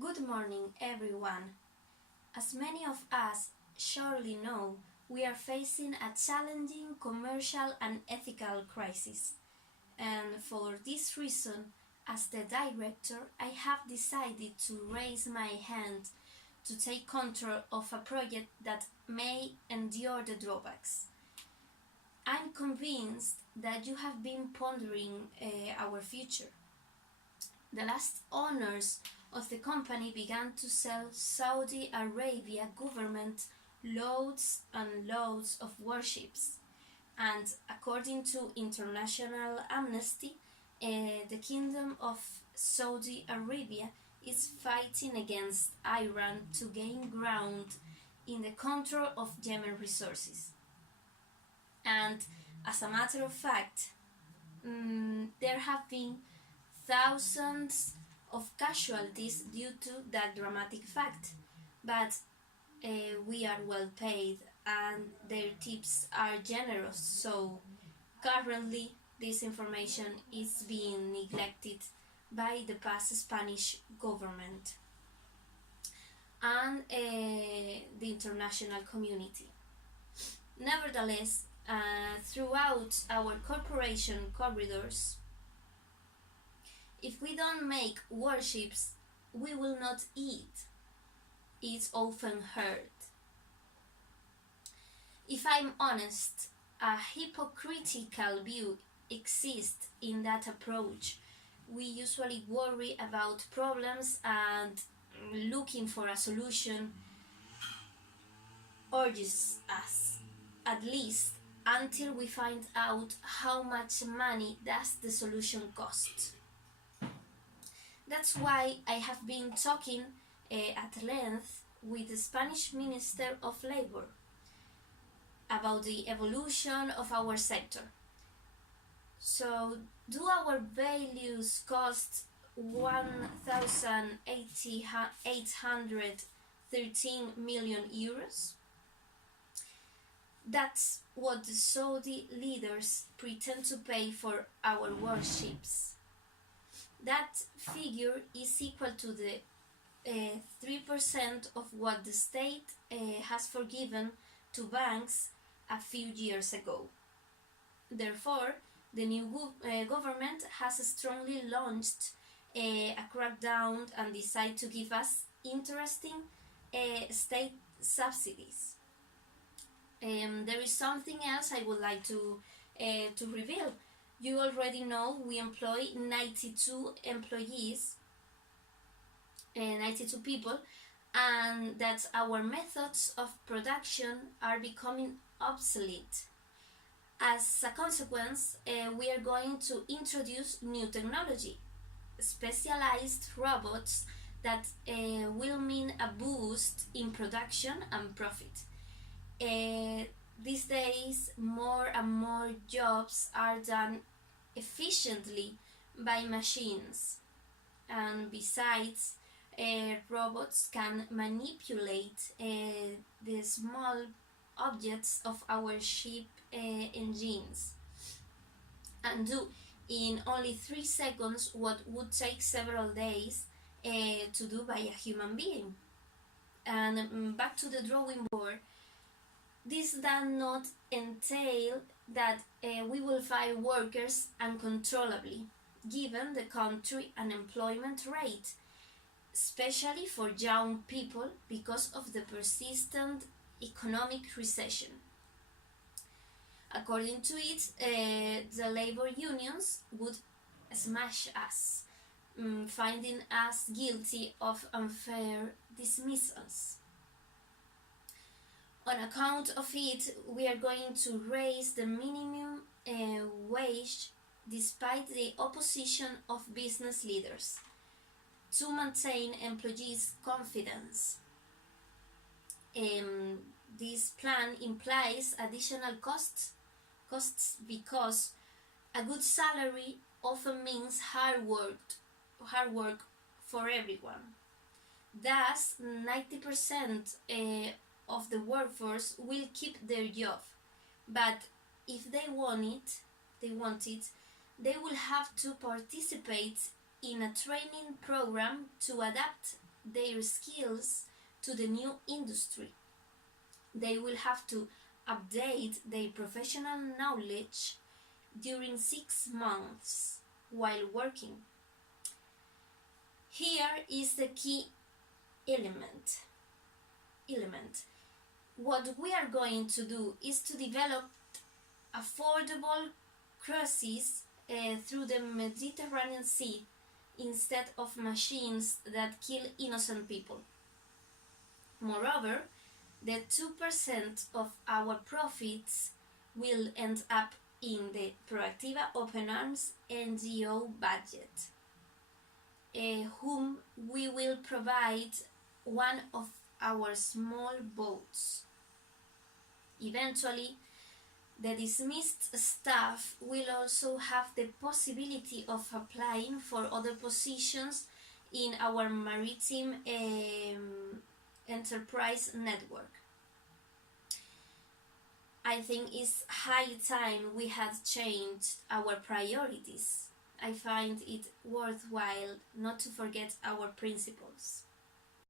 Good morning, everyone. As many of us surely know, we are facing a challenging commercial and ethical crisis. And for this reason, as the director, I have decided to raise my hand to take control of a project that may endure the drawbacks. I'm convinced that you have been pondering our future. The last owners of the company began to sell Saudi Arabia government loads and loads of warships, and according to international amnesty, the Kingdom of Saudi Arabia is fighting against Iran to gain ground in the control of Yemen resources. And as a matter of fact, there have been thousands of casualties due to that dramatic fact, but we are well paid and their tips are generous, so currently this information is being neglected by the past Spanish government and the international community. Nevertheless, throughout our corporation corridors, if we don't make warships, we will not eat. It's often heard. If I'm honest, a hypocritical view exists in that approach. We usually worry about problems and looking for a solution urges us, at least until we find out how much money does the solution cost. That's why I have been talking at length with the Spanish Minister of Labor about the evolution of our sector. So, do our values cost 1,813 million euros? That's what the Saudi leaders pretend to pay for our warships. That figure is equal to the 3% of what the state has forgiven to banks a few years ago. Therefore, the new government has strongly launched a crackdown and decided to give us interesting state subsidies. There is something else I would like to reveal. You already know we employ 92 employees, 92 people, and that our methods of production are becoming obsolete. As a consequence, we are going to introduce new technology, specialized robots that will mean a boost in production and profit. These days, more and more jobs are done efficiently by machines, and besides, robots can manipulate the small objects of our ship engines and do in only 3 seconds what would take several days to do by a human being. And back to the drawing board, this does not entail that we will fire workers uncontrollably, given the country unemployment rate, especially for young people because of the persistent economic recession. According to it, the labor unions would smash us, finding us guilty of unfair dismissals. On account of it, we are going to raise the minimum wage despite the opposition of business leaders to maintain employees' confidence. This plan implies additional costs because a good salary often means hard work for everyone. Thus, 90% of the workforce will keep their job, but if they want it, they will have to participate in a training program to adapt their skills to the new industry. They will have to update their professional knowledge during 6 months while working. Here is the key element. What we are going to do is to develop affordable cruises through the Mediterranean Sea instead of machines that kill innocent people. Moreover, the 2% of our profits will end up in the Proactiva Open Arms NGO budget, whom we will provide one of our small boats. Eventually, the dismissed staff will also have the possibility of applying for other positions in our maritime enterprise network. I think it's high time we had changed our priorities. I find it worthwhile not to forget our principles.